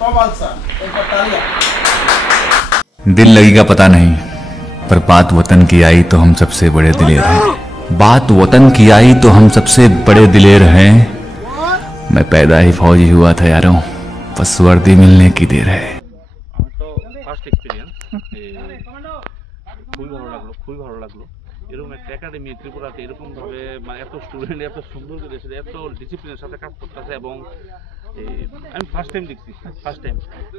प्रवाल sir एक बार तालियां। दिल लगेगा पता नहीं, पर बात वतन की आई तो हम सबसे बड़े दिलेर हैं। बात वतन की आई तो हम सबसे बड़े दिलेर हैं। मैं पैदा ही फौजी हुआ था यारों, बस वर्दी मिलने की देर है। तो ফার্স্ট এক্সপিরিয়েন্স খুবই ভালো লাগলো এরকম একটা একাডেমি ত্রিপুরাতে এরকমভাবে মানে এত স্টুডেন্ট এত সুন্দর করে এত ডিসিপ্লিনের সাথে কাজ করতেছে এবং আমি ফার্স্ট টাইম দেখছি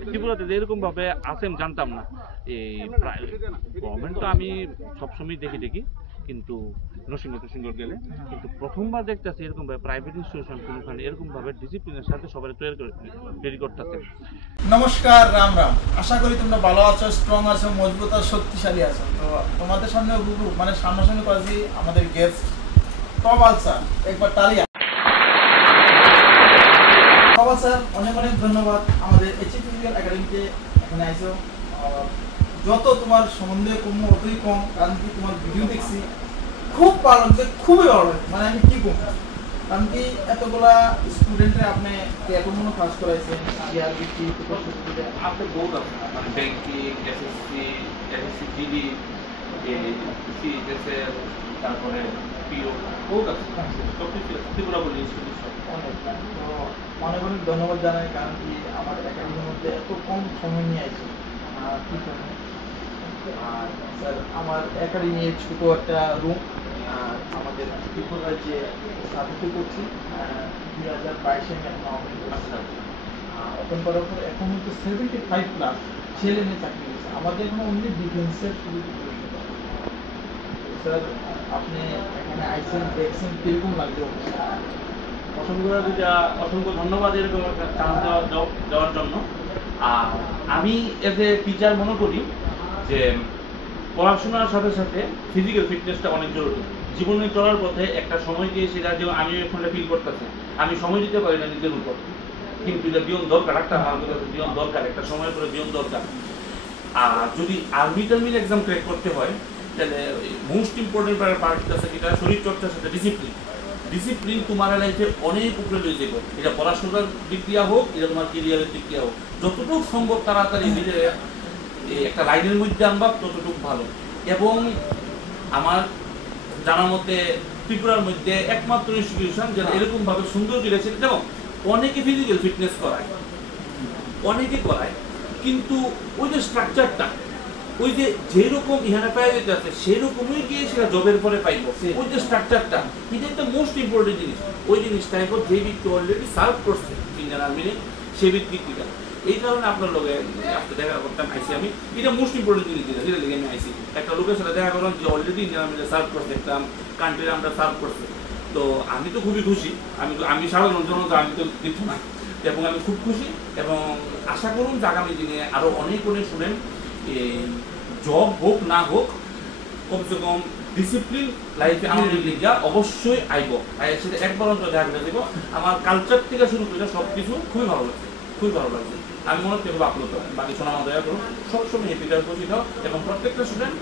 ত্রিপুরাতে যে এরকমভাবে আছে আমি জানতাম না। এই গভর্নমেন্ট তো আমি সবসময় দেখি কিন্তু নরসিংহ গেলে কিন্তু প্রথমবার দেখতেছি এরকমভাবে প্রাইভেট ইনস্টিটিউশন কোনোখানে এরকমভাবে ডিসিপ্লিনের সাথে সবাই তৈরি করতেছে। নমস্কার, রাম রাম। আশা করি তোমরা ভালো আছো, স্ট্রং আছো, মজবুত আর শক্তিশালী আছো। তো তোমাদের সামনে মানে সামনাসামনি করেছি আমাদের গেস্ট প্রবাল স্যার, একবার তালিয়া। প্রবাল স্যার অনেক অনেক ধন্যবাদ আমাদের এইচএস ফিজিক্যাল একাডেমিতে এখানে আইছো। যত তোমার সম্বন্ধে কম অতই কম, কারণ কি তোমার ভিডিও দেখছি খুব ভালো লাগছে, খুবই ভালো লাগছে। মানে আমি কি কম, কারণ কি এতগুলা স্টুডেন্টরা আপনি এখন মনে কাজ করাইছেন সিআরবিটি आपके बहुत अच्छा बैंकिंग एसएससी जीडी सी जैसे তারপরে পিও বহুত আছে সবকিছু ত্রিপুরা বলি অনেক অনেক ধন্যবাদ জানাই, কারণ কি আমার একাডেমির মধ্যে এত কম সময় নিয়ে আসছে কি জন্য। আর স্যার আমার একাডেমি ছোটো একটা রুম, আর আমাদের ত্রিপুরা রাজ্যে সার্ভিসে করছি 2022-এ ওপেন করার পর এখন হচ্ছে 75+ ছেলে মেয়ে চাকরি দিচ্ছে। আমাদের এখানে অনলি ডিফেন্সের শুধু স্যার আপনি এখানে আইসেন দেখছেন কিরকম লাগছে? অসংখ্য ধন্যবাদ এরকম একটা চান্স দেওয়ার জন্য। আর আমি এজ এ টিচার মনে করি যে পড়াশোনার সাথে সাথে ফিজিক্যাল ফিটনেসটা অনেক জরুরি। জীবনে চলার পথে একটা সময় গিয়ে সেটা যে আমি এখন ফিল করতেছি আমি সময় দিতে পারি না নিজের উপর, কিন্তু এটা জীবন দরকার, একটা জীবন দরকার, একটা সময়ের পরে জীবন দরকার। আর যদি আর্মি টার্মির এক্সাম ক্র্যাক করতে হয় তাহলে মোস্ট ইম্পর্টেন্ট পার্ট আছে যেটা শরীর চর্চার সাথে ডিসিপ্লিন তোমার লাইফে অনেক উপরে লয়ে যাবে। এটা পড়াশোনার দিক দিয়া হোক, এটা তোমার কেরিয়ারের দিক দিয়া হোক, যতটুকু সম্ভব তাড়াতাড়ি নিজের একটা লাইনের মধ্যে আনবা ততটুকু ভালো। এবং আমার জানার মধ্যে ত্রিপুরার মধ্যে একমাত্র ইনস্টিটিউশন যেটা এরকমভাবে সুন্দর করেছে, যেমন অনেকে ফিজিক্যাল ফিটনেস করায়, কিন্তু ওই যে স্ট্রাকচারটা ওই যে যেরকম ইহানে পাই যেতে আছে সেরকমই গিয়ে সেটা জবের পরে পাইব। ওই যে স্ট্রাকচারটা এটা একটা মোস্ট ইম্পর্টেন্ট জিনিস। ওই জিনিসটা এখন যে ব্যক্তি অলরেডি সার্ভ করছে ইন্ডিয়ান আর্মি সে ব্যক্তিটা, এই কারণে আপনার লোকে আজকে দেখা করতাম আইসি আমি। এটা মোস্ট ইম্পর্টেন্ট জিনিস যেটা লেগে আমি আইসি একটা লোকের সাথে দেখা করলাম যে অলরেডি ইন্ডিয়ান আর্মিতে সার্ভ করছে, একটা কান্ট্রির আমরা সার্ভ করছে। তো আমি তো খুবই খুশি, আমি সাধারণ জনতা আমি তো দিচ্ছি না, এবং আমি খুব খুশি এবং আশা করুন যে আগামী দিনে আরও অনেক স্টুডেন্ট জব হোক না হোক কমসে কম ডিসিপ্লিন লাইফে আমাদের লিগা অবশ্যই আইব। সেটা একবার অন্তত দেখা দেব। আমার কালচার থেকে শুরু করে সব কিছু খুবই ভালো লাগছে। আমি মনে হচ্ছে খুব আপ্লুত। বাকি শোনা আমার দয়া করুন, সবসময় হ্যাপিটার খুশি দাও এবং প্রত্যেকটা স্টুডেন্ট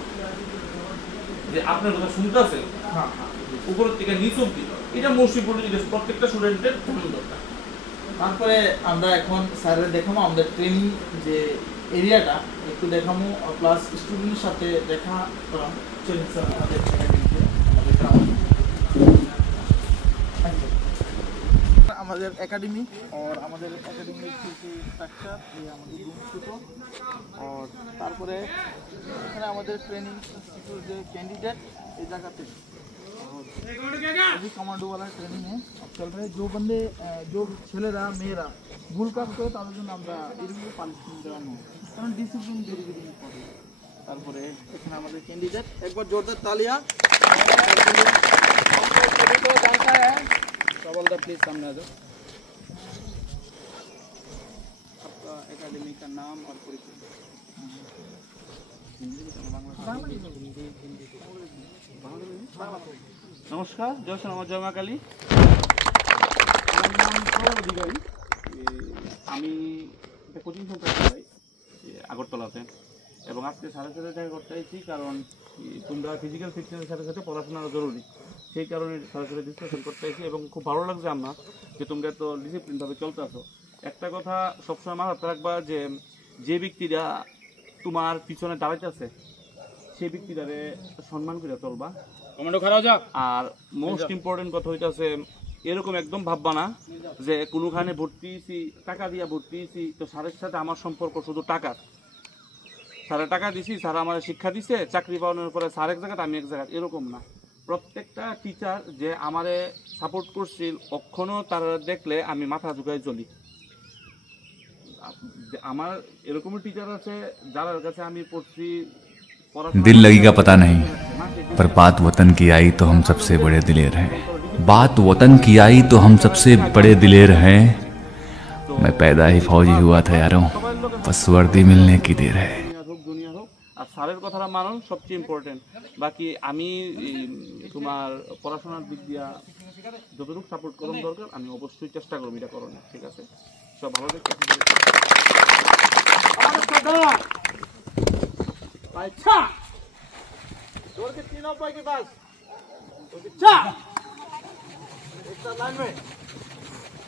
যে আপনার কথা শুনতে আছে উপরের থেকে নিচ অব্দি, এটা মোস্ট ইম্পর্টেন্ট জিনিস প্রত্যেকটা স্টুডেন্টের দরকার। তারপরে আমরা এখন স্যারের দেখাবো আমাদের ট্রেনিং যে এরিয়াটা একটু দেখাবো, প্লাস স্টুডেন্টের সাথে দেখা করাম। চলুন স্যার আমাদের আমাদের একাডেমি और আমাদের একাডেমির কিছু স্ট্রাকচার এই আমাদের রুম ছোটো। और তারপরে এখানে আমাদের ট্রেনিং ইনস্টিটিউট যে ক্যান্ডিडेट এই জায়গাতে अभी कमांडो वाला ट्रेनिंग है अब चल रहा है। जो बंदे जो ছেলেরা মেয়েরা ভুল কাজ করে তাদের জন্য আমরা এরকম পানিশমেন্ট দেওয়ানো, কারণ ডিসিপ্লিন ভেরি ভেরি ইম্পর্টেন্ট। তারপরে এখানে আমাদের ক্যান্ডিডেট একবার জোরদার তালিয়া। सवाल प्लीज सामने आ जाओ। आपका एकेडमी का नाम और परिचय। নমস্কার, জয় শ্রী জয় মা কালী। আমার নাম প্রবল অধিকারী। আমি একটা কোচিং সেন্টার চালাই আগরতলাতে, এবং আজকে সাথে সাথে দেখা করতে চাইছি কারণ তোমরা ফিজিক্যাল ফিটনেসের সাথে সাথে পড়াশোনারও জরুরি, সেই কারণে সাথে সাথে ডিসকাশন করতে চাইছি। এবং খুব ভালো লাগছে আমার যে তোমরা এত ডিসিপ্লিনভাবে চলতে আসো। একটা কথা সবসময় মাথায় রাখবা যে যে ব্যক্তিরা তোমার পিছনে দাঁড়াইতেছে সেই ব্যক্তিটারে সম্মান করে চলবা। কমান্ডো খারাপ যা। আর মোস্ট ইম্পর্টেন্ট কথা হইতাছে এরকম একদম ভাববা না যে কোনোখানে ভর্তি হয়েছি টাকা দিয়া ভর্তি হয়েছি তো স্যারের সাথে আমার সম্পর্ক শুধু টাকার, স্যারে টাকা দিছি স্যার আমার শিক্ষা দিছে চাকরি পাওয়ানোর পরে স্যার এক জায়গায় আমি এক জায়গায়, এরকম না। প্রত্যেকটা টিচার যে আমারে সাপোর্ট করছিল অক্ষণও তারা দেখলে আমি মাথা ঝুঁকাই চলি। আমার এরকমই টিচার আছে যার কাছে আমি পড়ছি दिल लगेगा पता नहीं, पर बात वतन की आई तो हम सबसे बड़े दिलेर हैं। बात वतन की आई तो हम सबसे बड़े दिलेर हैं। मैं पैदा ही फौजी हुआ था यारों, बस वर्दी मिलने की देर है। দুনিয়া হোক আর স্যারের কথাটা মানো সবচেয়ে ইম্পর্টেন্ট। বাকি আমি তোমার পড়াশোনার দিক দিয়া যতটুকু সাপোর্ট করার দরকার আমি অবশ্যই চেষ্টা করবো এটা করানোর, ঠিক আছে? সব ভালো দেখতে अच्छा जोर के तीनों पाई के पास अच्छा एक लाइन में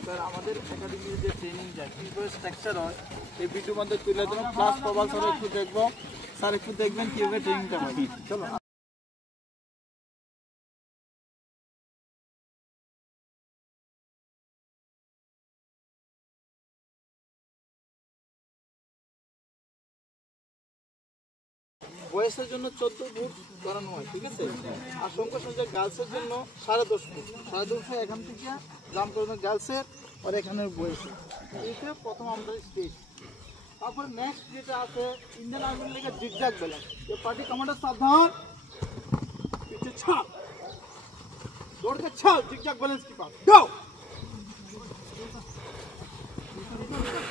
सर আমাদের একাডেমির যে ট্রেনিং যায় কিভাবে স্ট্রাকচার হয় এই ভিডিওর মধ্যে তুলে দেব, ক্লাস প্রবাল স্যার একটু দেখবো, স্যার একটু দেখবেন কিভাবে ট্রেনিংটা হয়। চলো বয়সের জন্য 14 ফুট করানো হয়, ঠিক আছে? আর সংখ্যা সঞ্চয় গার্লসের জন্য 10.5 ফুট, 10.5 এখান থেকে জাম্প করানো গার্লসের আর এখানের বয়সে। এইটা প্রথম আমাদের স্টেজ। তারপর নেক্সট যেটা আছে ইন্ডিয়ান আর্মির লেগে জিগজ্যাগ ব্যালেন্স। ये पार्टी कमांडर सावधान, पीछे छाप, दौड़ के छाप, जिगजैग बैलेंस की पास गो।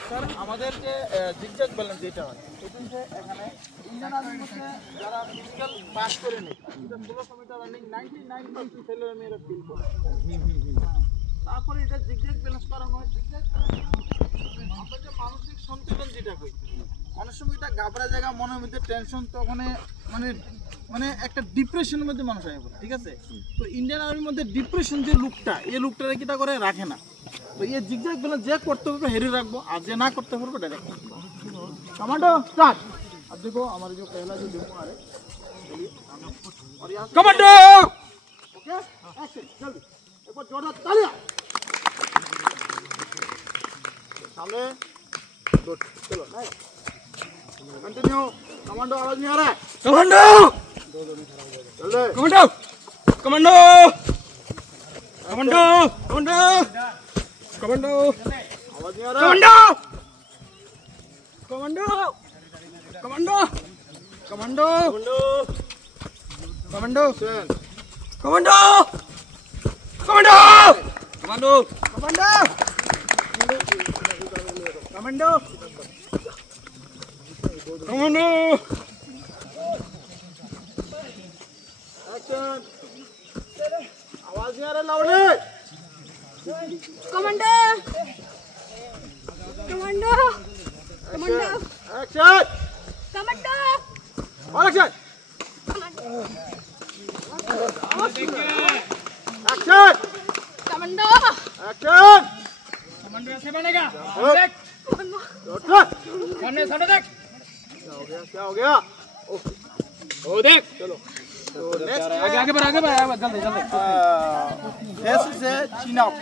স্যার আমাদের যে জিগজ্যাগ ব্যালেন্স যেটা হয় এটা যে এখানে ইন্ডিয়ান আর্মির মধ্যে যারা ফিজিক্যাল পাস করে নেয় এটা 1600 মিটার রানিং 99% ছেলেরা মেয়েরা ফিল করে। তারপরে এটা জিগজ্যাগ ব্যালেন্স করানো হয়। জিগজ্যাগ আমরা যে মানসিক সন্তুলন যেটা কই অনেক সময় এটা গাবড়া জায়গা মনের মধ্যে টেনশন তখন মানে একটা ডিপ্রেশনের মধ্যে মানুষ হয়ে পড়ে, ঠিক আছে? তো ইন্ডিয়ান আর্মির মধ্যে ডিপ্রেশন যে লুকটা এই লুকটা কিটা করে রাখে না। तो ये जिगजैग बैलेंस जे करते हुए हेरी रखबो और जे ना करते हुए डायरेक्ट कमांडो स्टार्ट। अब देखो हमारे जो पहला जो डेमो आ रहा है और यहां कमांडो ओके एक्शन जल्दी एक बार जोरदार तालियां सामने दो चलो नहीं कंटिन्यू कमांडो आवाज नहीं आ रहा है कमांडो जल्दी commando commando commando commando commando आवाज नहीं आ रहा commando commando commando commando commando commando commando commando commando commando commando action आवाज नहीं आ रहा loudly commando commando commando action commando और action action commando action commando ऐसे बनेगा देख सामने सामने देख क्या हो गया ओ देख चलो तो आगे आगे बढ़ जल्दी जल्दी নেক্সট হচ্ছে চিনাপ।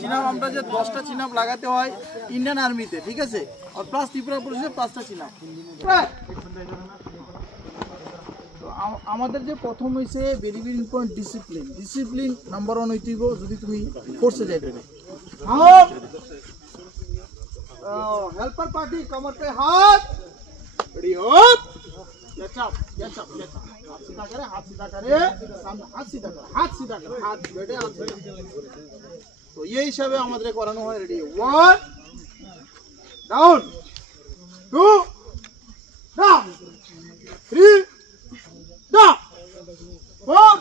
চিনাপ আমরা যে 10টা চিনাপ লাগাতে হয় ইন্ডিয়ান আর্মিতে, ঠিক আছে? আর প্লাস ত্রিপুরা পুলিশে 5টা চিনাপ। তো আমাদের যে প্রথম হইছে very very important discipline. Discipline number 1 হইতেইব যদি তুমি ফোর্সে যাইতে। হাত हेल्पर पार्टी कमर पे हाथ रेडी हो गेटअप गेटअप गेटअप हाथ सीधा करे सामने हाथ सीधा करे हाथ बैठे हाथ सीधा। तो ये हिसाबे আমাদের করানো হয় ready 1 down 2 down 3 down 4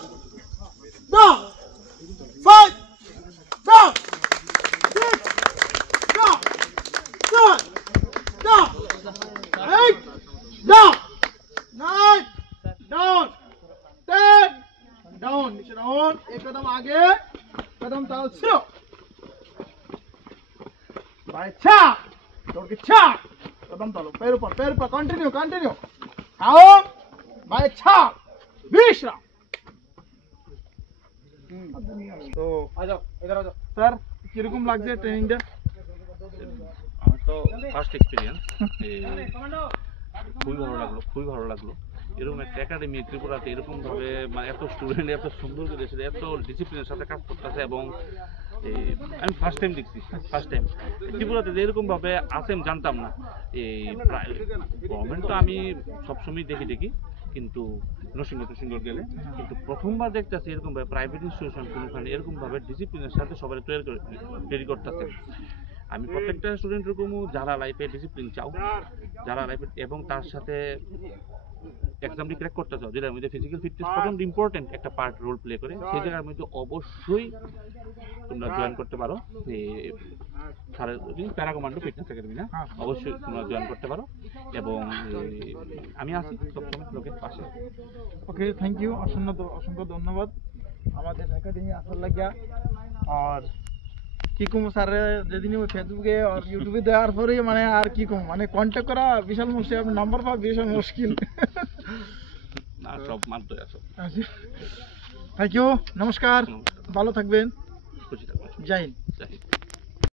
down 5 down 6 down 7 down 8 down 9 down 10 down नीचे डाउन एक कदम आगे कदम ताल 0 भाई 6 ओके छाप कदम डालो पैर ऊपर कंटिन्यू आओ भाई छाप विश्राम तो आ जाओ इधर आ जाओ স্যার কিরকম লাগছে ট্রেনিংটা আমার তো ফার্স্ট এক্সপিরিয়েন্স খুবই ভালো লাগলো এরকম একটা একাডেমি ত্রিপুরাতে এরকমভাবে মানে এত স্টুডেন্ট এত সুন্দর করে দেশে এত ডিসিপ্লিনের সাথে কাজ করতেছে এবং আমি ফার্স্ট টাইম দেখছি ত্রিপুরাতে যে এরকমভাবে আছে আমি জানতাম না এই গভর্নমেন্ট তো আমি সবসময় দেখি কিন্তু নরসিংহ গেলে কিন্তু প্রথমবার দেখতেছি এরকমভাবে প্রাইভেট ইনস্টিটিউশন কোনখানে এরকমভাবে ডিসিপ্লিনের সাথে সবাই তৈরি করতেছে আমি প্রত্যেকটা স্টুডেন্ট এরকমও যারা লাইফে ডিসিপ্লিন চাও যারা লাইফে এবং তার সাথে এক্সামটি ক্র্যাক করতে চাও যেটার মধ্যে ফিজিক্যাল ফিটনেস প্রথম ইম্পর্টেন্ট একটা পার্ট রোল প্লে করে সেই জায়গার মধ্যে অবশ্যই তোমরা জয়েন করতে পারো স্যারের প্যারা কমান্ডো ফিটনেস একাডেমি না অবশ্যই তোমরা জয়েন করতে পারো এবং আমি আছি সবসময় লোকের পাশে ওকে থ্যাংক ইউ অসংখ্য ধন্যবাদ আমাদের একাডেমি আসার লাগিয়া আর কি কম স্যার যেদিন ফেসবুকে আর ইউটিউবে দেওয়ার পরে মানে আর কি কম মানে কন্ট্যাক্ট করা বিশাল মুশকিল আপনার নাম্বার পাওয়া বিশাল মুশকিল না সব মানতে আছে থ্যাংক ইউ নমস্কার ভালো থাকবেন খুশি থাকবেন জয় হিন্দ জয় হিন্দ।